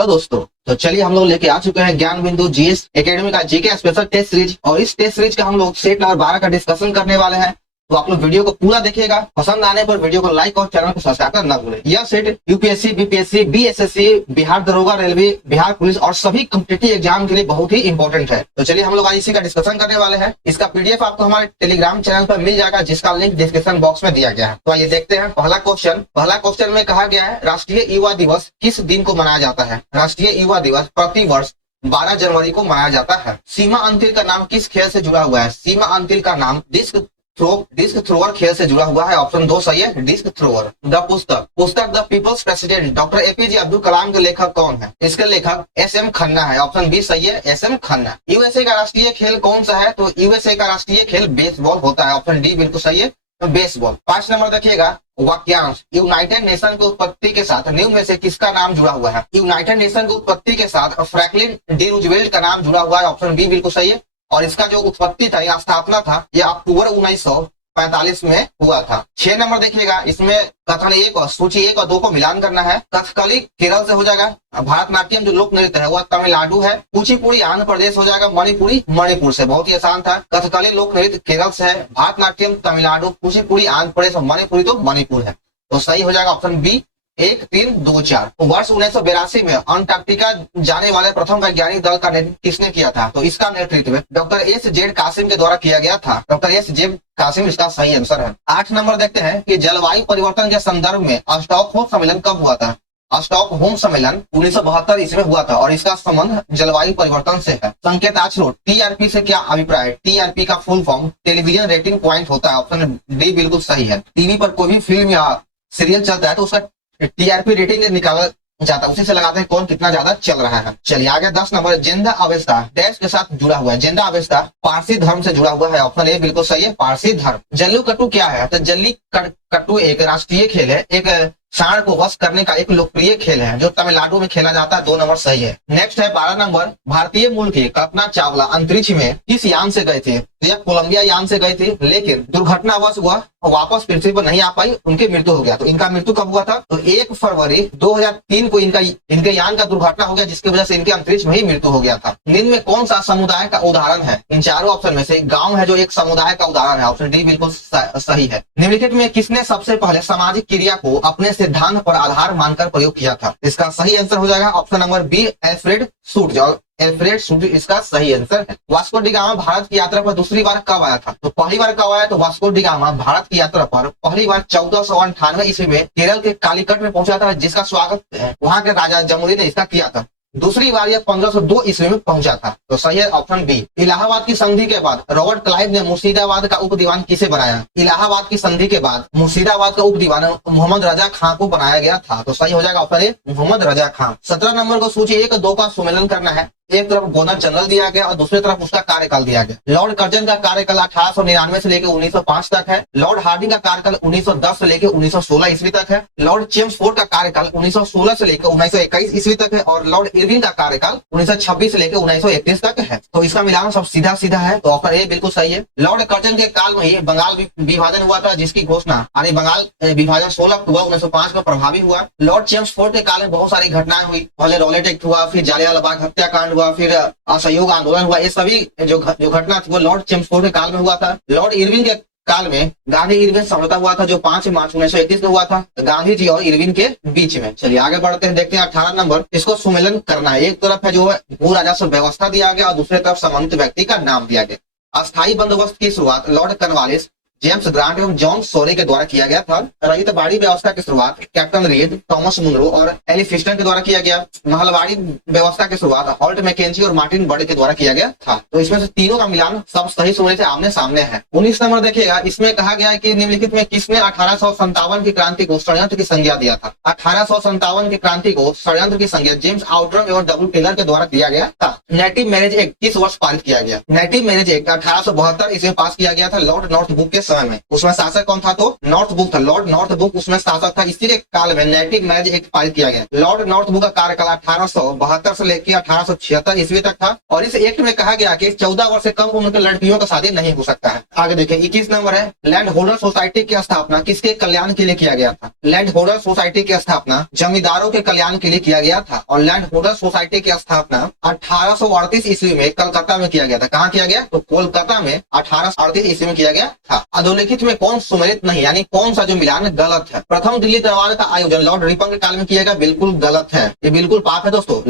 Hello दोस्तों, तो चलिए हम लोग लेके आ चुके हैं ज्ञान बिंदु जीएस एकेडमी का जीके स्पेशल टेस्ट सीरीज। और इस टेस्ट सीरीज का हम लोग सेट नंबर 12 का डिस्कशन करने वाले हैं। तो आप लोग वीडियो को पूरा देखिएगा, पसंद आने पर वीडियो को लाइक और चैनल को सब्सक्राइब करना ना भूलें। यह set UPSC, BPSC, BSSC, Bihar दरोगा, रेलवे, बिहार पुलिस और सभी कॉम्पिटिटिव एग्जाम के लिए बहुत ही इंपॉर्टेंट है। तो चलिए हम लोग आज इसी का डिस्कशन करने वाले हैं। इसका पीडीएफ आपको हमारे टेलीग्राम चैनल पर मिल जाएगा, जिसका लिंक डिस्क्रिप्शन बॉक्स में दिया गया है। तो आइए देखते हैं पहला क्वेश्चन में कहा गया है, राष्ट्रीय युवा दिवस किस दिन को मनाया जाता है? राष्ट्रीय युवा दिवस प्रति वर्ष 12 जनवरी को मनाया जाता है। सीमा अंतिल का नाम किस खेल से जुड़ा हुआ है? सीमा अंतिल का नाम डिस्क थ्रोअर खेल से जुड़ा हुआ है। ऑप्शन 2 सही है, डिस्क थ्रोअर। द पुस्तक the people's president doctor APJ Abdul Kalam के लेखक कौन है? इसके लेखक एसएम खन्ना है। ऑप्शन बी सही है, एसएम खन्ना। यूएसए का राष्ट्रीय खेल कौन सा है? तो यूएसए का राष्ट्रीय खेल बेसबॉल होता है। ऑप्शन डी बिल्कुल सही है, बेसबॉल। 5 नंबर देखिएगा, वाक्यांश यूनाइटेड नेशन की उत्पत्ति के साथ निम्न में से किसका नाम जुड़ा हुआ है? यूनाइटेड नेशन की उत्पत्ति के साथ फ्रैंकलिन डी रूजवेल्ट का नाम जुड़ा हुआ है। ऑप्शन बी बिल्कुल सही है। और इसका जो उत्पत्ति था या स्थापना था, यह अक्टूबर 1945 में हुआ था। 6 नंबर देखिएगा, इसमें कथन 1 और सूची 1 और 2 को मिलान करना है। कथकली केरल से हो जाएगा। भारतनाट्यम जो लोक नृत्य है वह तमिलनाडु है। कुचिपुड़ी आंध्र प्रदेश हो जाएगा। मणिपुरी मणिपुर से, बहुत ही आसान था। कथकली लोक नृत्य केरल से है। भारतनाट्यम तमिलनाडु, कुचिपुड़ी आंध्र प्रदेश और मणिपुरी तो मणिपुर है। तो सही हो जाएगा ऑप्शन बी 1, 3, 2, 4। वर्ष 1982 में अंटार्कटिका जाने वाले प्रथम वैज्ञानिक दल का नेतृत्व किसने किया था? तो इसका नेतृत्व डॉक्टर एस जेड कासिम के द्वारा किया गया था। डॉक्टर एस जेड कासिम इसका सही आंसर है। 8 नंबर देखते हैं कि जलवायु परिवर्तन के संदर्भ में स्टॉकहोम सम्मेलन कब हुआ था? स्टॉकहोम सम्मेलन 1972 ईस्वी में हुआ था और इसका संबंध जलवायु परिवर्तन से है। संकेत आचरो, टीआरपी से क्या अभिप्राय है? टीआरपी का full form television rating point होता है। ऑप्शन डी बिल्कुल सही है। टीवी पर कोई भी फिल्म या सीरियल चलता है तो उसका टीआरपी रेटिंग निकाला जाता है, उसी से लगाते हैं कौन कितना ज्यादा चल रहा है। चलिए आगे 10 नंबर, जिंदा अवस्था डैश के साथ जुड़ा हुआ है। जिंदा अवस्था पारसी धर्म से जुड़ा हुआ है। ऑप्शन ए बिल्कुल सही है, पारसी धर्म। जल्लू कट्टू क्या है? तो जल्ली कट्टू एक राष्ट्रीय खेल है, एक सांड को वश करने का एक लोकप्रिय खेल है जो तमिलनाडु में खेला जाता है। 2 नंबर सही है। नेक्स्ट है 12 नंबर, भारतीय मूल की कल्पना चावला अंतरिक्ष में किस यान से गए थे? यह कोलंबिया यान से गए थे, लेकिन दुर्घटनावश वह वापस पृथ्वी पर नहीं आ पाई, उनकी मृत्यु हो गया। तो इनका मृत्यु कब हुआ था? तो 1 फरवरी 2003 को इनके यान का दुर्घटना हो गया, जिसकी वजह से इनके अंतरिक्ष में ही मृत्यु हो गया था। निम्न में कौन सा समुदाय का उदाहरण है? इन चारों ऑप्शन में से गाँव है जो एक समुदाय का उदाहरण है। ऑप्शन डी बिल्कुल सही है। निम्नलिखित में किसने सबसे पहले सामाजिक क्रिया को अपने सिद्धांत पर आधार मानकर प्रयोग किया था? इसका सही आंसर हो जाएगा option number B, Alfred Sutt. Alfred Sutt इसका सही आंसर है। वास्को डी गामा भारत की यात्रा पर दूसरी बार कब आया था? तो पहली बार कब आया? तो वास्को डी गामा भारत की यात्रा पर पहली बार 1498 ईस्वी में केरल के कालीकट में पहुंचा था, जिसका स्वागत वहां के राजा जमुनी ने इसका किया था। दूसरी बार यह 1502 ईस्वी में पहुंचा था। तो सही है ऑप्शन बी। इलाहाबाद की संधि के बाद रॉबर्ट क्लाइव ने मुर्शिदाबाद का उप दीवान किसे बनाया? इलाहाबाद की संधि के बाद मुर्शिदाबाद का उप दीवान मोहम्मद रजा खां को बनाया गया था। तो सही हो जाएगा option A, Mohammad Raza Khan. 17 number को सूची 1 और 2 का सुमेलन करना है। एक तरफ गवर्नर जनरल दिया गया और दूसरी तरफ उसका कार्यकाल दिया गया। लॉर्ड कर्जन का कार्यकाल 1899 से लेकर 1905 तक है। लॉर्ड हार्डिंग का कार्यकाल 1910 से लेकर 1916 ईस्वी तक है। लॉर्ड चेम्सफोर्ड का कार्यकाल 1916 से लेकर 1921 ईस्वी तक है। और लॉर्ड इरविन का कार्यकाल 1926 से लेकर 1931 तक है। तो इसका मिलान सब सीधा सीधा है, तो ऑप्शन ए बिल्कुल सही है। लॉर्ड कर्जन के काल में ही बंगाल विभाजन हुआ था, जिसकी घोषणा यानी बंगाल विभाजन 16 अक्टूबर 1905 को प्रभावी हुआ। लॉर्ड चेम्सफोर्ड के काल में बहुत सारी घटनाएं हुई। पहले रॉलेट एक्ट हुआ, फिर जालियांवाला बाग हत्याकांड हुआ, फिर असहयोग आंदोलन हुआ। ये सभी जो घटना थी वो लॉर्ड चेम्सफोर्ड के काल में हुआ था। लॉर्ड इरविन के काल में गांधी इरविन समझौता हुआ था, जो 5 मार्च 1931 में हुआ था गांधी जी और इरविन के बीच में। चलिए आगे बढ़ते हैं, देखते हैं 18 नंबर। इसको सुमेलन करना है। एक तरफ है जो भू राजस्व व्यवस्था दिया गया और दूसरी तरफ संबंधित व्यक्ति का नाम दिया गया। अस्थायी बंदोबस्त की शुरुआत लॉर्ड कॉर्नवालिस, जेम्स ग्रांट एवं जॉन सोरे के द्वारा किया गया था। रहित बाड़ी व्यवस्था की शुरुआत कैप्टन रीड, थॉमस मुनरो और एलिफिस्टन के द्वारा किया गया। महलवाड़ी व्यवस्था की शुरुआत हॉल्ट मैकेंजी और मार्टिन बर्ड के द्वारा किया गया था। तो इसमें से तीनों का मिलान सब सही सुनने से आमने सामने है। 19 नंबर देखिएगा, इसमें कहा गया है कि निम्नलिखित में किसने 1857 की क्रांति को षड्यंत्र की संज्ञा दिया था? 1857 की क्रांति को षड्यंत्र की संज्ञा जेम्स आउटरम एवं डब्ल्यू टेलर के द्वारा दिया गया था। नेटिव मैरिज एक्ट किस वर्ष पारित किया गया? नेटिव मैरिज एक्ट 1872 ईस्वी में पास किया गया था। लॉर्ड नॉर्थब्रुक के समय में। उसमें शासक कौन था? तो नॉर्थ बुक था, लॉर्ड नॉर्थ बुक उसमें शासक था। इसी के काल में नेटिव मैरिज एक्ट पारित किया गया। लॉर्ड नॉर्थ बुक का कार्यकाल 1872 से लेकर 1876 ईस्वी तक था और इस एक्ट में कहा गया कि 14 वर्ष से कम उम्र के लड़कियों का शादी नहीं हो सकता है। आगे देखिए 21 नंबर है, लैंड होल्डर सोसाइटी की स्थापना किसके कल्याण के लिए किया गया था? लैंड होल्डर सोसाइटी की स्थापना जमींदारों के कल्याण के लिए किया गया था और लैंड होल्डर सोसाइटी की स्थापना 1838 ईस्वी में कलकत्ता में किया गया था। कहाँ किया गया? तो कोलकाता में 1838 ईस्वी में किया गया था। अधोलिखित में कौन सुमेलित नहीं, यानी कौन सा जो मिलान गलत है? प्रथम दिल्ली दरबार का आयोजन लॉर्ड रिपन के काल में किया गया, बिल्कुल गलत है, ये बिल्कुल पाप है दोस्तों।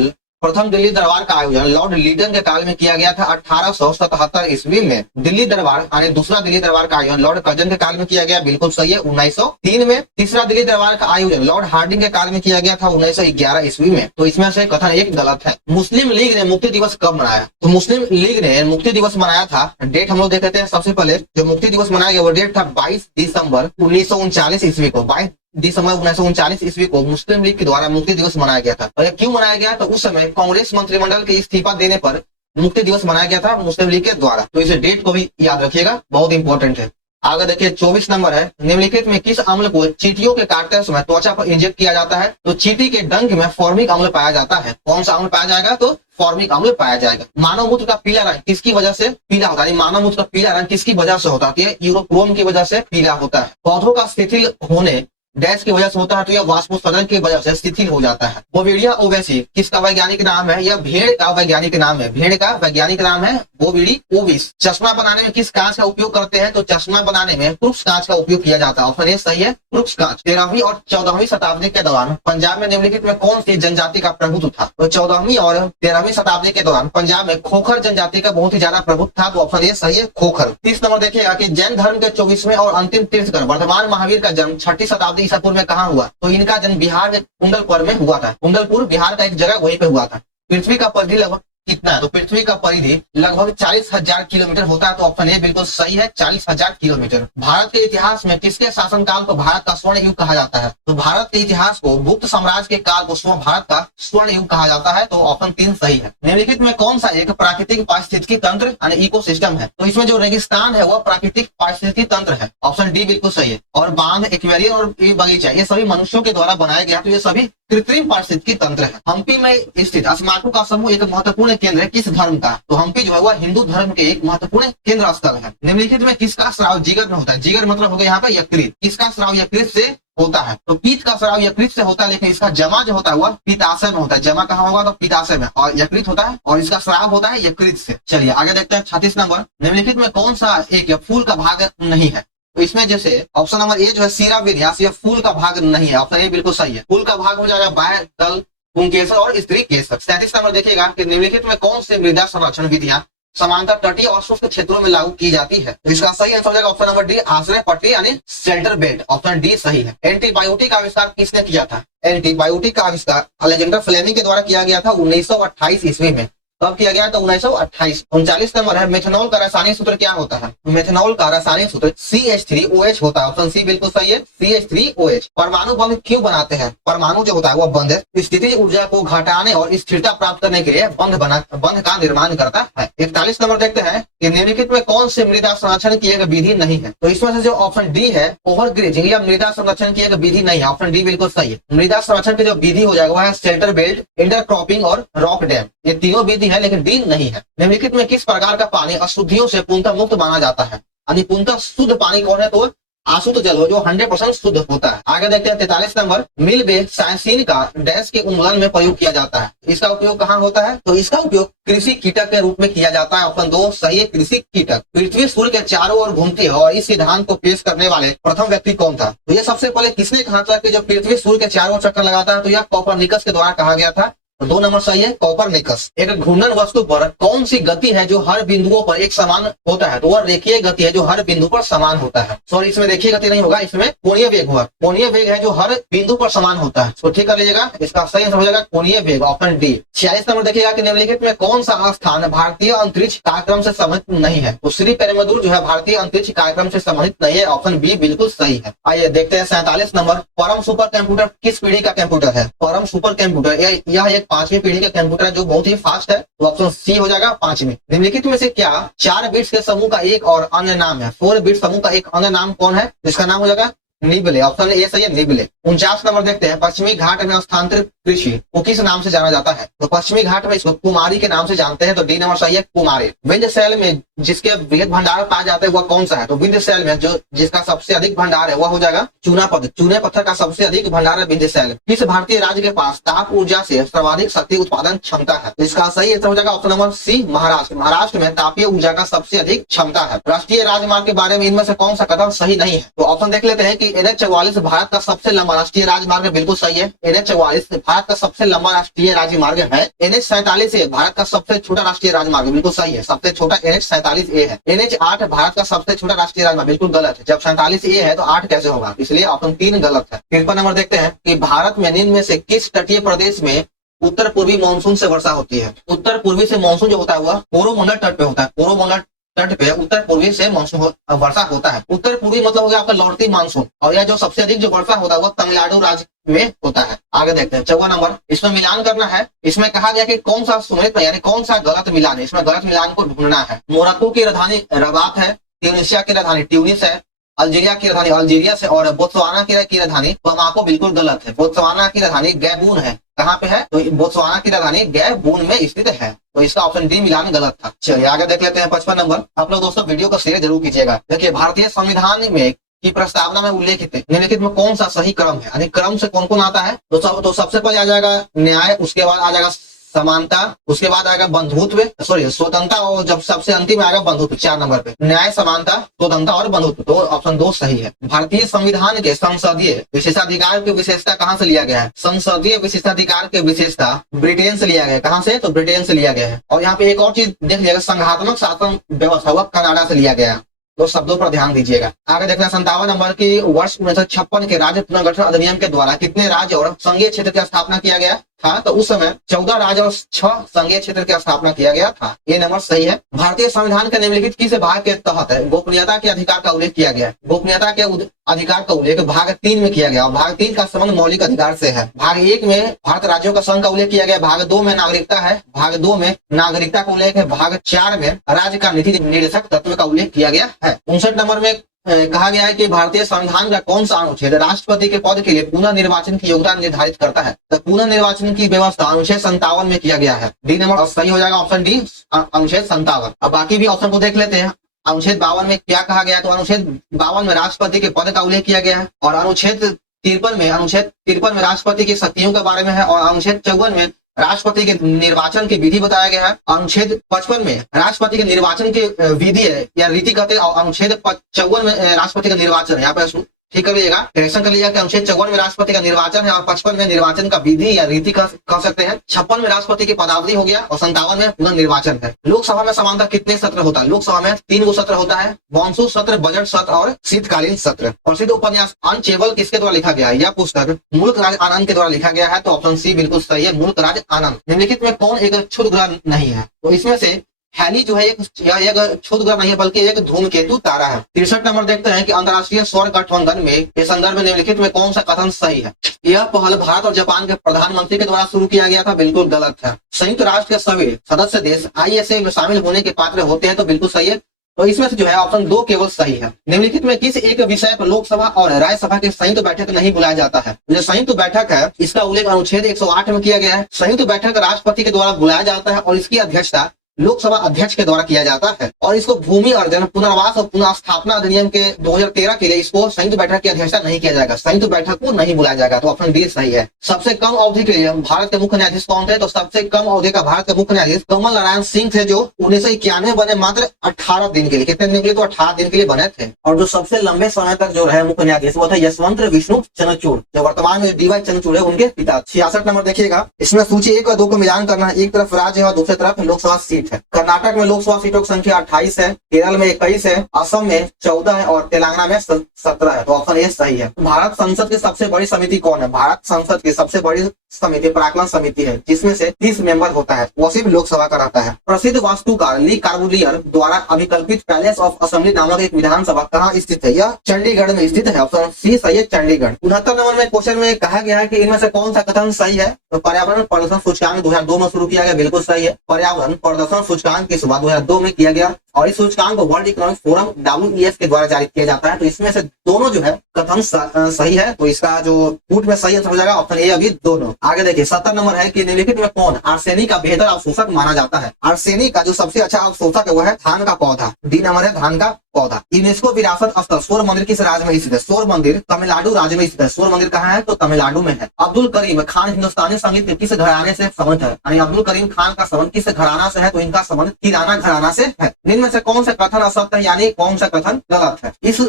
प्रथम दिल्ली दरबार का आयोजन लॉर्ड लीडन के काल में किया गया था 1877 ईस्वी में। दिल्ली दरबार यानी दूसरा दिल्ली दरबार का आयोजन लॉर्ड कर्जन के काल में किया गया, बिल्कुल सही है, 1903 में। तीसरा दिल्ली दरबार का आयोजन लॉर्ड हार्डिंग के काल में किया गया था 1911 ईस्वी में। तो इसमें से कथन एक गलत है। मुस्लिम लीग ने मुक्ति दिवस कब मनाया? तो मुस्लिम लीग ने मुक्ति दिवस मनाया था, डेट हम लोग देख लेते हैं। सबसे पहले जो मुक्ति दिवस मनाया गया वो डेट था 22 दिसंबर 1939 ईस्वी को। 22 दिसंबर 1939 ईस्वी को मुस्लिम लीग के द्वारा मुक्ति दिवस मनाया गया था। और यह क्यों मनाया गया? तो उस समय कांग्रेस मंत्रिमंडल के इस्तीफा देने पर मुक्ति दिवस मनाया गया था मुस्लिम लीग के द्वारा। तो इसे डेट को भी याद रखिएगा, बहुत इंपॉर्टेंट है। आगे देखिए 24 नंबर है, निम्नलिखित में किस अम्ल को चींटियों के काटते समय त्वचा पर इंजेक्ट किया जाता है? तो चींटी के डंक में फॉर्मिक अम्ल पाया जाता है। कौन सा अम्ल पाया जाएगा? तो फॉर्मिक अम्ल पाया जाएगा। मानव मूत्र का पीला रंग किसकी वजह से पीला होता है? मानव मूत्र का पीला रंग किसकी वजह से होता है? यूरोक्रोम की वजह से पीला होता है। पौधों का शिथिल होने डैश की वजह से होता है, तो यह वाष्पोत्सर्जन की वजह से शिथिल हो जाता है। बोविडिया ओवेसी किसका वैज्ञानिक नाम है? यह भेड़ का वैज्ञानिक नाम है। भेड़ का वैज्ञानिक नाम है बोविडी ओविस। चश्मा बनाने में किस कांच का उपयोग करते हैं? तो चश्मा बनाने में क्रुक्स कांच का उपयोग किया जाता है। ऑप्शन ए सही है, क्रुक्स कांच। 13वीं और 14वीं शताब्दी के दौरान पंजाब में निम्नलिखित में कौन सी जनजाति का प्रभुत्व था? तो 14वीं और 13वीं शताब्दी के दौरान पंजाब में खोखर जनजाति का बहुत ही ज्यादा प्रभुत्व था। तो ऑप्शन ए सही है, खोखर। 30 नंबर देखिएगा कि जैन धर्म के 24वें और अंतिम तीर्थंकर वर्धमान महावीर का जन्म 6ठी शताब्दी ईसा पूर्व में कहाँ हुआ? तो इनका जन्म बिहार में कुंडलपुर में हुआ था। कुंडलपुर बिहार का एक जगह, वहीं पे हुआ था। पृथ्वी का परिधि लगभग कितना है? तो पृथ्वी का परिधि लगभग 40,000 किलोमीटर होता है। तो ऑप्शन ए बिल्कुल सही है, 40,000 किलोमीटर। भारत के इतिहास में किसके शासनकाल को भारत का स्वर्ण युग कहा जाता है? तो भारत के इतिहास को गुप्त साम्राज्य के काल को भारत का स्वर्ण युग कहा जाता है। तो ऑप्शन 3 सही है। निम्नलिखित में कौन सा एक प्राकृतिक पारिस्थितिकी तंत्र यानी इकोसिस्टम है? तो इसमें जो रेगिस्तान है वह प्राकृतिक पारिस्थितिकी तंत्र है। ऑप्शन डी बिल्कुल सही है। और बांध, एक्वेरियम और बगीचा ये सभी मनुष्यों के द्वारा बनाया गया, तो ये सभी कृत्रिम पारिस्थितिकी तंत्र है। हम्पी में स्थित स्मारकों का समूह एक महत्वपूर्ण केंद्र है किस धर्म का? तो हम्पी जो है वह हिंदू धर्म के एक महत्वपूर्ण केंद्र स्थल है। निम्नलिखित में किसका स्राव जिगर में होता है? जिगर मतलब हो गया यहाँ पे यकृत। किसका स्राव यकृत से होता है? तो पीत का स्राव यकृत से होता है, लेकिन इसका जमा जो होता है वह पित्ताशय में होता है। जमा कहाँ होगा? तो पित्ताशय में, और यकृत होता है और इसका स्राव होता है यकृत से। चलिए आगे देखते हैं 36 नंबर, निम्नलिखित में कौन सा एक फूल का भाग नहीं है? तो इसमें जैसे ऑप्शन नंबर ए जो है सीरा विन्यास, यह फूल का भाग नहीं है। ऑप्शन ए बिल्कुल सही है। फूल का भाग हो जाएगा बाह्य दल, पुंकेसर और स्त्री केसर। 37 नंबर देखिएगा कि निम्नलिखित में कौन से मृदा संरक्षण विधियां समांतर तटीय और शुष्क क्षेत्रों में लागू की जाती है? तो इसका सही आंसर हो जाएगा ऑप्शन नंबर डी, आश्रय पट्टी यानी शेल्टर बेल्ट। ऑप्शन डी सही है। एंटीबायोटिक का आविष्कार किसने किया था? एंटीबायोटिक का आविष्कार अलेक्जेंडर फ्लेमिंग के द्वारा किया गया था 1928 ईस्वी में। कब किया गया? तो 1928। 39 नंबर है, मेथनॉल का रासायनिक सूत्र क्या होता है? मेथनॉल का रासायनिक सूत्र CH3OH होता है। ऑप्शन सी बिल्कुल सही है, CH3OH। परमाणु बंध क्यों बनाते हैं? परमाणु जो होता है वह बंध स्थितिज ऊर्जा को घटाने और स्थिरता प्राप्त करने के लिए बंध का निर्माण करता है। 41 नंबर देखते हैं कि निम्नलिखित में कौन से मृदा संरक्षण की एक विधि नहीं है? तो इसमें से जो ऑप्शन डी है ओवर ग्रेजिंग, या मृदा संरक्षण की एक विधि नहीं है। ऑप्शन डी बिल्कुल सही है। मृदा संरक्षण की जो विधि हो जाएगा वह है शेल्टर बेल्ट, इंटरक्रॉपिंग और रॉक डैम। ये तीनों विधि है, लेकिन डी नहीं है। निम्नलिखित में किस प्रकार का पानी अशुद्धियों से पूर्णतः मुक्त माना जाता है? यानी पूर्णतः शुद्ध पानी कौन है? तो आशुद्ध जल हो जो 100% शुद्ध होता है। आगे देखते हैं 43 नंबर, मिलबे साइंसिन का डैश के उन्मूलन में प्रयोग किया जाता है। इसका उपयोग कहाँ होता है? तो इसका उपयोग कृषि कीटक के रूप में किया जाता है। ऑप्शन 2 सही है, कृषि कीटक। पृथ्वी सूर्य के चारों ओर घूमती है और इस सिद्धांत को पेश करने वाले प्रथम व्यक्ति कौन था? तो ये सबसे पहले किसने कहा था कि जो पृथ्वी सूर्य के चारों ओर चक्कर लगाता है? तो यह कोपरनिकस के द्वारा कहा गया था। 2 नंबर सही है, कोपरनिकस। एक घूर्णन वस्तु पर कौन सी गति है जो हर बिंदुओं पर एक समान होता है? तो वह रेखीय गति है जो हर बिंदु पर समान होता है। सॉरी, इसमें रेखीय गति नहीं होगा, इसमें कोणीय वेग होगा। कोणीय वेग है जो हर बिंदु पर समान होता है। तो ठीक कर लीजिएगा, इसका सही आंसर हो जाएगा कोणीय वेग, ऑप्शन डी। 46 नंबर देखिएगा कि निम्नलिखित में कौन सा स्थान भारतीय अंतरिक्ष कार्यक्रम से संबंधित नहीं है? तो श्री पेरुम्बदूर जो है भारतीय अंतरिक्ष कार्यक्रम से संबंधित नहीं है। ऑप्शन बी बिल्कुल सही है। आइए देखते हैं 47 नंबर, परम सुपर कंप्यूटर किस पीढ़ी का कंप्यूटर है? परम सुपर कंप्यूटर यह एक 5वीं पीढ़ी का कंप्यूटर है जो बहुत ही फास्ट है, तो ऑप्शन सी हो जाएगा 5वीं। निम्नलिखित में से क्या 4 बिट्स के समूह का एक और अन्य नाम है? 4 बिट समूह का एक अन्य नाम कौन है? इसका नाम हो जाएगा निबले। ऑप्शन ए सही है, निबले। 49 नंबर देखते हैं, पश्चिमी घाट में स्थानांतरित कृषि को किस नाम से जाना जाता है? तो पश्चिमी घाट में इसको कुमारी के नाम से जानते हैं, तो डी नंबर सही है, कुमारी। विंध्य शैल में जिसके वृहद भंडार पाए जाते हैं वह कौन सा है? तो विंध्य शैल में जो जिसका सबसे अधिक भंडार है वह हो जाएगा चूना पत्थर। चूने पत्थर का सबसे अधिक भंडार है विंध्य शैल। किस भारतीय राज्य के पास ताप ऊर्जा से सर्वाधिक शक्ति उत्पादन क्षमता है? तो इसका सही उत्तर हो जाएगा option number C, Maharashtra. Maharashtra में तापीय ऊर्जा का सबसे अधिक क्षमता है। राष्ट्रीय राजमार्ग के बारे में इनमें से कौन सा कथन सही नहीं है? तो ऑप्शन देख लेते हैं कि NH-44 भारत का सबसे लंबा राष्ट्रीय राजमार्ग है, बिल्कुल सही है। NH-44 भारत का सबसे लंबा राष्ट्रीय राजमार्ग है। NH-47 भारत का सबसे छोटा राष्ट्रीय राजमार्ग, बिल्कुल सही है, सबसे छोटा NH-47A है। NH-8 भारत का सबसे छोटा राष्ट्रीय राजमार्ग, बिल्कुल गलत है। जब 47A है तो 8 कैसे होगा? इसलिए ऑप्शन 3 गलत है। 53 नंबर देखते हैं कि भारत में निम्न में से किस तटीय प्रदेश में उत्तर पूर्वी मानसून से वर्षा होती है? उत्तर पूर्वी से मानसून जो होता है वह कोरोमंडल तट पे होता है। कोरोमंडल तट पे उत्तर पूर्वी से मानसून वर्षा होता है। उत्तर पूर्वी मतलब हो गया आपका लौटती मानसून, और यह जो सबसे अधिक जो वर्षा होता है वह तमिलनाडु राज्य में होता है। आगे देखते हैं 54 नंबर, इसमें मिलान करना है। इसमें कहा गया कि कौन सा सुमेलित यानी कौन सा गलत मिलान है? इसमें गलत मिलान को ढूंढना है। मोरक्को की राजधानी रबात है, ट्यूनिसिया की राजधानी ट्यूनिस है, अल्जीरिया की राजधानी अल्जीरिया से, और बोत्सवाना की राजधानी बमाको, बिल्कुल गलत है। बोत्सवाना की राजधानी गैबून है। कहाँ पे है? तो बोत्सवाना की राजधानी गैबून में स्थित है, तो इसका ऑप्शन डी मिलान गलत था। चलिए आगे देख लेते हैं 55 नंबर। आप लोग दोस्तों वीडियो को शेयर जरूर कीजिएगा। देखिए, भारतीय संविधान में की प्रस्तावना में उल्लेखित निम्नलिखित में कौन सा सही क्रम है? यानी क्रम से कौन कौन आता है? तो सबसे पहले आ जाएगा न्याय, उसके बाद आ जाएगा समानता, उसके बाद आएगा बंधुत्व, स्वतंत्रता, और जब सबसे अंतिम आएगा बंधुत्व। 4 नंबर पे न्याय, समानता, स्वतंत्रता और बंधुत्व, तो ऑप्शन 2 सही है। भारतीय संविधान के संसदीय विशेषाधिकार की विशेषता कहाँ से लिया गया है? संसदीय विशेषाधिकार की विशेषता ब्रिटेन से लिया गया है। कहाँ से? तो ब्रिटेन से लिया गया है। और यहाँ पे एक और चीज देख लीजिएगा, संघात्मक शासन व्यवस्था वह कनाडा से लिया गया है, तो शब्दों पर ध्यान दीजिएगा। आगे देखना 57 नंबर की, वर्ष 1956 के राज्य पुनर्गठन अधिनियम के द्वारा कितने राज्य और संघीय क्षेत्र की स्थापना किया गया था? तो उस समय 14 राज्य और 6 संघीय क्षेत्र की स्थापना किया गया था। ये नंबर सही है। भारतीय संविधान के निम्नलिखित किस भाग के तहत है गोपनीयता के अधिकार का उल्लेख किया गया? गोपनीयता के अधिकार का उल्लेख भाग 3 में किया गया, और भाग 3 का संबंध मौलिक अधिकार से है। भाग 1 में भारत राज्यों का संघ का उल्लेख किया गया, भाग 2 में नागरिकता है, भाग 2 में नागरिकता का उल्लेख है, भाग 4 में राज्य का नीति निर्देशक तत्व का उल्लेख किया गया है। 59 नंबर में कहा गया है कि भारतीय संविधान का कौन सा अनुच्छेद राष्ट्रपति के पद के लिए पुनः निर्वाचन की योग्यता निर्धारित करता है? तो पुनः निर्वाचन की व्यवस्था अनुच्छेद 57 में किया गया है। डी नंबर सही हो जाएगा, ऑप्शन डी, अनुच्छेद 57। अब बाकी भी ऑप्शन को देख लेते हैं। अनुच्छेद 52 में क्या कहा गया? तो अनुच्छेद 52 में राष्ट्रपति के पद का उल्लेख किया गया है, और अनुच्छेद 53 में राष्ट्रपति की शक्तियों के बारे में है, और अनुच्छेद 54 में राष्ट्रपति के निर्वाचन की विधि बताया गया है। अनुच्छेद 55 में राष्ट्रपति के निर्वाचन की विधि है या रीति कहते हैं, और अनुच्छेद 54 में राष्ट्रपति का निर्वाचन है। यहाँ पे ठीक कर लीजिएगा, करेक्शन कर लीजिएगा कि अनुच्छेद 54 में राष्ट्रपति का निर्वाचन है, और 55 में निर्वाचन का विधि या रीति कह सकते हैं। 56 में राष्ट्रपति की पदावधि हो गया, और 57 में पुनः निर्वाचन है। लोकसभा में सामान्यतः कितने सत्र होता है? लोकसभा में 3 गो सत्र होता है, मानसून सत्र, बजट सत्र और शीतकालीन सत्र। प्रसिद्ध उपन्यास अनचेबल किसके द्वारा लिखा गया है? यह पुस्तक मुल्क राज आनंद के द्वारा लिखा गया है, तो ऑप्शन सी बिल्कुल सही है, मुल्क राज आनंद। निम्नलिखित में कौन एक क्षुद्र ग्रह नहीं है? तो इसमें से हैली जो है एक क्षुद्र ग्रह नहीं है, बल्कि एक धूमकेतु तारा है। 63 नंबर देखते हैं कि अंतर्राष्ट्रीय सौर गठबंधन में के संदर्भ में निम्नलिखित में कौन सा कथन सही है? यह पहल भारत और जापान के प्रधानमंत्री के द्वारा शुरू किया गया था, बिल्कुल गलत है। संयुक्त राष्ट्र के सभी सदस्य देश ISA में शामिल होने के पात्र होते हैं, तो बिल्कुल सही है। तो इसमें से जो है ऑप्शन 2 केवल सही है। निम्नलिखित में किस एक विषय पर लोकसभा और राज्यसभा की संयुक्त बैठक नहीं बुलाया जाता है? जो संयुक्त बैठक है इसका उल्लेख अनुच्छेद 108 में किया गया है। संयुक्त बैठक राष्ट्रपति के द्वारा बुलाया जाता है, और इसकी अध्यक्षता लोकसभा अध्यक्ष के द्वारा किया जाता है, और इसको भूमि अर्जन, पुनर्वास और पुनः स्थापना अधिनियम के 2013 के लिए इसको संयुक्त बैठक की अध्यक्षता नहीं किया जाएगा, संयुक्त बैठक को नहीं बुलाया जाएगा, तो ऑप्शन डी सही है। सबसे कम अवधि के लिए भारत के मुख्य न्यायाधीश कौन थे? तो सबसे कम अवधि का भारत के मुख्य न्यायाधीश कमल नारायण सिंह थे, जो 1991 बने मात्र 18 दिन के लिए। कितने दिन के लिए? तो 18 दिन के लिए बने थे। और जो सबसे लंबे समय तक जो रहे मुख्य न्यायाधीश वो थे यशवंत विष्णु चंद्रचूड़, जो वर्तमान में DY चंद्रचूड़ है उनके पिता। 66 नंबर देखिएगा, इसमें सूची 1 और 2 को मिलान करना है। एक तरफ राज्य है और दूसरी तरफ लोकसभा सीट है। कर्नाटक में लोकसभा सीटों की संख्या 28 है, केरल में 21 है, असम में 14 है, और तेलंगाना में 17 है, तो ऑप्शन ए सही है। भारत संसद की सबसे बड़ी समिति कौन है? भारत संसद की सबसे बड़ी समिति प्राक्कलन समिति है, जिसमें से 30 मेंबर होता है, वो सिर्फ लोकसभा का रहता है। प्रसिद्ध वास्तुकार ली कार्बुलियर द्वारा अभिकल्पित पैलेस ऑफ असेंबली नामक एक विधानसभा कहाँ स्थित है? यह चंडीगढ़ में स्थित है, ऑप्शन सी सही है, चंडीगढ़। 69 नंबर में क्वेश्चन में कहा गया है कि इनमें से कौन सा कथन सही है? तो पर्यावरण प्रदूषण सूचकांक 2002 में शुरू किया गया, बिल्कुल सही है। पर्यावरण प्रदूषण सूचकांक की शुरुआत 2002 में किया गया और इस सूचकांक को वर्ल्ड इकोनॉमिक फोरम WEF के द्वारा जारी किया जाता है। तो इसमें से दोनों जो है कथन सही है, तो इसका जो फुट में सही हो जाएगा ऑप्शन ए अभी दोनों। आगे देखिए 70 नंबर है कि निम्नलिखित में कौन आर्सेनिक का बेहतर अवशोषक माना जाता है। आर्सेनिक का जो सबसे अच्छा अवशोषक है वह है धान का पौधा। डी नंबर है धान का पौधा। यूनेस्को विरासत स्थल सूर्य मंदिर किस राज्य में स्थित है? सूर्य मंदिर तमिलनाडु राज्य में स्थित है। सूर्य मंदिर कहाँ है? तो तमिलनाडु में है। अब्दुल करीम खान हिंदुस्तानी संगीत के किस घराने से संबंधित है? यानी अब्दुल करीम खान का संबंध किस घराना से है? तो इनका संबंध किराना घराना से है। निम्न में से कौन सा कथन असत्य है, यानी कौन सा कथन गलत है? इस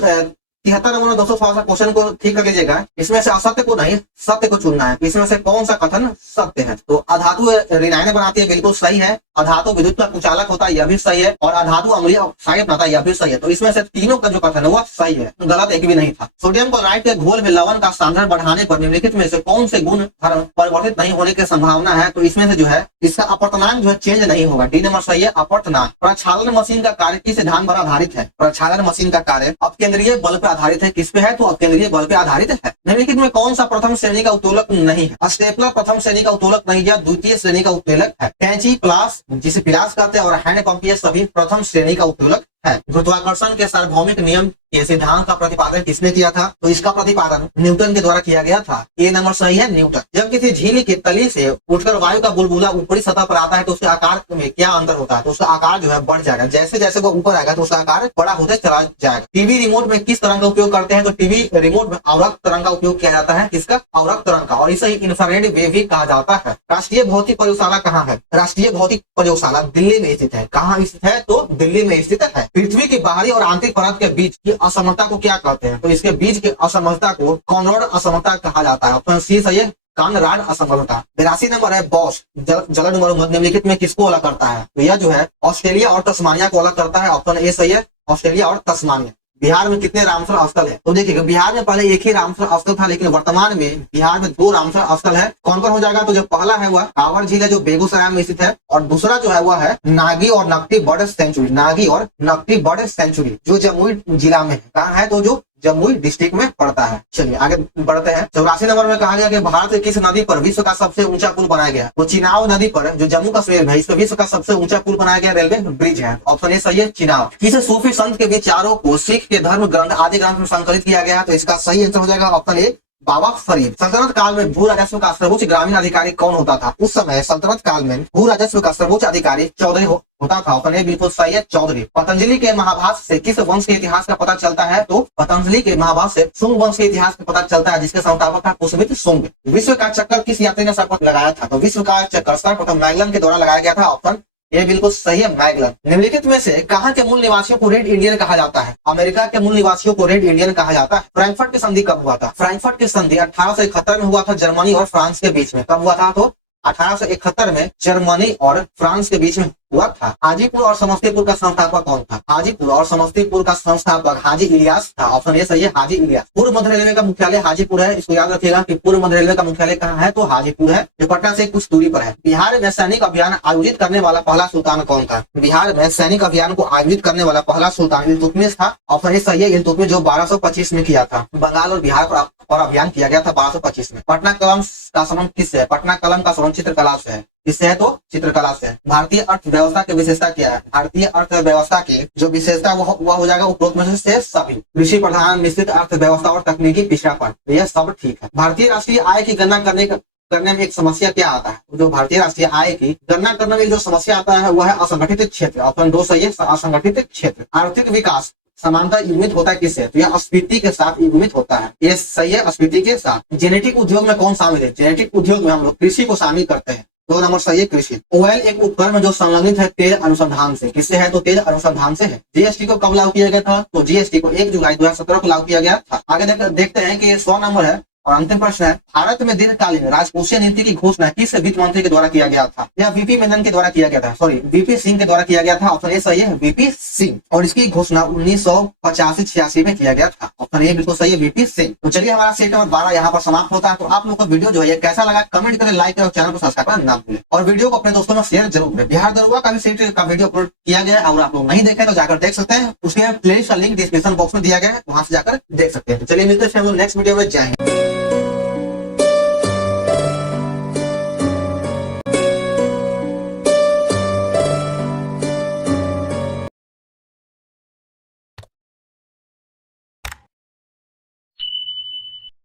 73 नंबर 200 क्वेश्चन को ठीक कर लीजिएगा। इसमें से असत्य को नहीं सत्य को चुनना है। इसमें से कौन सा कथन सत्य है? तो अधातु ऋणायन बनाती है, बिल्कुल सही है। अधातु विद्युत का कुचालक होता है, यह भी सही है। और अधातु अम्लीय ऑक्साइड बनाता है, यह भी सही है। तो इसमें से तीनों का जो कथन है वह सही है, गलत एक भी नहीं था। सोडियम क्लोराइड के घोल में लवण का सांद्रण बढ़ाने पर निम्नलिखित में से कौन से गुण परिवर्तित नहीं होने की संभावना है? तो इसमें से जो है इसका अपवर्तनांक जो है चेंज नहीं होगा। डी नंबर सही है, अपवर्तनांक। प्रक्षालन मशीन का कार्य किस सिद्धांत पर आधारित है? प्रक्षालन मशीन का कार्य अपकेंद्रीय बल पर आधारित है। किस पे है? तो अपकेंद्रीय बल पे आधारित है। निम्नलिखित में कौन सा प्रथम श्रेणी का उत्तोलक नहीं है? स्टेपलर प्रथम श्रेणी का उत्तोलक नहीं या द्वितीय श्रेणी का उत्तोलक है। कैंची, प्लास जिसे पिलास कहते हैं और हैंड पंप ये सभी प्रथम श्रेणी का उत्तोलक है। गुरुत्वाकर्षण के सार्वभौमिक नियम के सिद्धांत का प्रतिपादन किसने किया था? तो इसका प्रतिपादन न्यूटन के द्वारा किया गया था। ए नंबर सही है, न्यूटन। जब किसी झील के तली से उठकर वायु का बुलबुला ऊपरी सतह पर आता है तो उसके आकार में क्या अंतर होता है? तो उसका आकार जो है बढ़ जाएगा। जैसे जैसे वो ऊपर आएगा तो उसका आकार बड़ा होते चला जाएगा। टीवी रिमोट में किस तरंग का उपयोग करते हैं? तो टीवी रिमोट में अवरक्त तरंग का उपयोग किया जाता है। किसका? अवरक्त तरंग का, और इसे इंफ्रारेड वेव भी कहा जाता है। राष्ट्रीय भौतिक प्रयोगशाला कहाँ है? राष्ट्रीय भौतिक प्रयोगशाला दिल्ली में स्थित है। कहाँ स्थित है? तो दिल्ली में स्थित है। पृथ्वी की बाहरी और आंतरिक परत के बीच की असमता को क्या कहते हैं? तो इसके बीच की असमता को कॉनराड असमता कहा जाता है। ऑप्शन सी सही है, कॉनराड असमता। 82 नंबर है बॉस जल निम्नलिखित में किसको अलग करता है? तो यह जो है ऑस्ट्रेलिया और तस्मानिया को अलग करता है। ऑप्शन ए सही है, ऑस्ट्रेलिया और तस्मानिया। बिहार में कितने रामसर स्थल है? तो देखिएगा बिहार में पहले एक ही रामसर स्थल था, लेकिन वर्तमान में बिहार में 2 रामसर स्थल है। कौन कौन हो जाएगा? तो जो पहला है वह कांवर झील है जो बेगूसराय में स्थित है, और दूसरा जो है वह है नागी और नकटी बर्ड सेंचुरी। नागी और नकटी बर्ड सेंचुरी जो जमुई जिला में है। कहाँ है? तो जो जमुई डिस्ट्रिक्ट में पड़ता है। चलिए आगे बढ़ते हैं। 84 नंबर में कहा गया कि भारत के किस नदी पर विश्व का सबसे ऊंचा पुल बनाया गया? तो चिनाव नदी पर जो जम्मू कश्मीर में, इस पर विश्व का सबसे ऊंचा पुल बनाया गया रेलवे ब्रिज है। ऑप्शन ए सही है, चिनाव। किस सूफी संत के विचारों को सिख के धर्म ग्रंथ आदि ग्रंथ में संकलित किया गया है? तो इसका सही आंसर हो जाएगा ऑप्शन ए, बाबा फरीद। सल्तनत काल में भू राजस्व का सर्वोच्च ग्रामीण अधिकारी कौन होता था? उस समय सल्तनत काल में भू राजस्व का सर्वोच्च अधिकारी चौधरी होता था। ऑप्शन ए बिल्कुल सही है, चौधरी। पतंजलि के महाभाष्य से किस वंश के इतिहास का पता चलता है? तो पतंजलि के महाभाष्य से शुंग वंश के इतिहास का पता चलता है, जिसके संस्थापक था पुष्यमित्र शुंग। विश्व का चक्कर किस यात्री ने सर्वप्रथम लगाया था? तो विश्व का चक्कर सर्वप्रथम मैगलन के द्वारा लगाया गया था। ऑप्शन ये बिल्कुल सही है, मैगलन। निम्नलिखित में से कहाँ के मूल निवासियों को रेड इंडियन कहा जाता है? अमेरिका के मूल निवासियों को रेड इंडियन कहा जाता है। फ्रैंकफर्ट की संधि कब हुआ था? फ्रैंकफर्ट की संधि 1871 में हुआ था, जर्मनी और फ्रांस के बीच में। कब हुआ था? तो 1871 में जर्मनी और फ्रांस के बीच में हुआ था। हाजीपुर और समस्तीपुर का संस्थापक कौन था? हाजीपुर और समस्तीपुर का संस्थापक हाजी इलियास था। ऑप्शन ए सही है, हाजी इलियास। पूर्व मध्य रेलवे का मुख्यालय हाजीपुर है। इसको याद रखिएगा कि पूर्व मध्य रेलवे का मुख्यालय कहाँ है? तो हाजीपुर है, जो पटना से कुछ दूरी पर है। बिहार में सैनिक अभियान आयोजित करने वाला पहला सुल्तान कौन था? बिहार में सैनिक अभियान को आयोजित करने वाला पहला सुल्तान इल्तुतमिश था। ऑप्शन ए सही है, इल्तुतमिश, जो 1225 में किया था। बंगाल और बिहार पर अभियान किया गया था 1225 में। पटना कलम का संबंध किससे है? पटना कलम का संबंध चित्रकला से है। किससे है? तो चित्रकला से है। भारतीय अर्थव्यवस्था की विशेषता क्या है? भारतीय अर्थव्यवस्था की जो विशेषता वह हो जाएगा उपरोक्त में से सभी। कृषि प्रधान, मिश्रित अर्थव्यवस्था और तकनीकी पिछड़ापन, यह सब ठीक है। भारतीय राष्ट्रीय आय की गणना करने में एक समस्या क्या आता है? जो भारतीय राष्ट्रीय आय की गणना करने में जो समस्या आता है वह है असंगठित क्षेत्र। ऑप्शन 2 सही है, असंगठित क्षेत्र। आर्थिक विकास समानता युग्मित होता है किससे? तो यह स्फीति के साथ युग्मित होता है। ये सही है, स्फीति के साथ। जेनेटिक उद्योग में कौन शामिल है? जेनेटिक उद्योग में हम लोग कृषि को शामिल करते हैं। 2 नंबर सही है, कृषि। ओएल एक उपकरण जो संलग्नित है तेल अनुसंधान से। किससे है? तो तेल अनुसंधान से है। जीएसटी को कब लागू किया गया था? तो जीएसटी को 1 जुलाई 2017 को लागू किया गया था। आगे देखते हैं कि 100 नंबर है और अंतिम प्रश्न है, भारत में दीर्घकालीन राजकोषीय नीति की घोषणा किस वित्त मंत्री के द्वारा किया गया था? यह वीपी मेनन के द्वारा किया गया था, सॉरी वीपी सिंह के द्वारा किया गया था। ऑप्शन ए सही है, वीपी सिंह। और इसकी घोषणा 1985-86 में किया गया था। ऑप्शन ए बिल्कुल सही है, वीपी सिंह। तो चलिए हमारा सेट नंबर 12 यहाँ पर समाप्त होता है। तो आप लोग का वीडियो जो है कैसा लगा कमेंट करें, लाइक करें और चैनल को सब्सक्राइब करना ना भूलें। और वीडियो को अपने दोस्तों में शेयर जरूर करें। बिहार दरोगा का भी सेट का वीडियो अपलोड किया गया है और आप लोग नहीं देखे तो जाकर देख सकते हैं। उसके प्लेलिस्ट का लिंक डिस्क्रिप्शन बॉक्स में दिया गया है, वहां से जाकर देख सकते हैं। चलिए मिलते हैं नेक्स्ट वीडियो में। जय हिंद।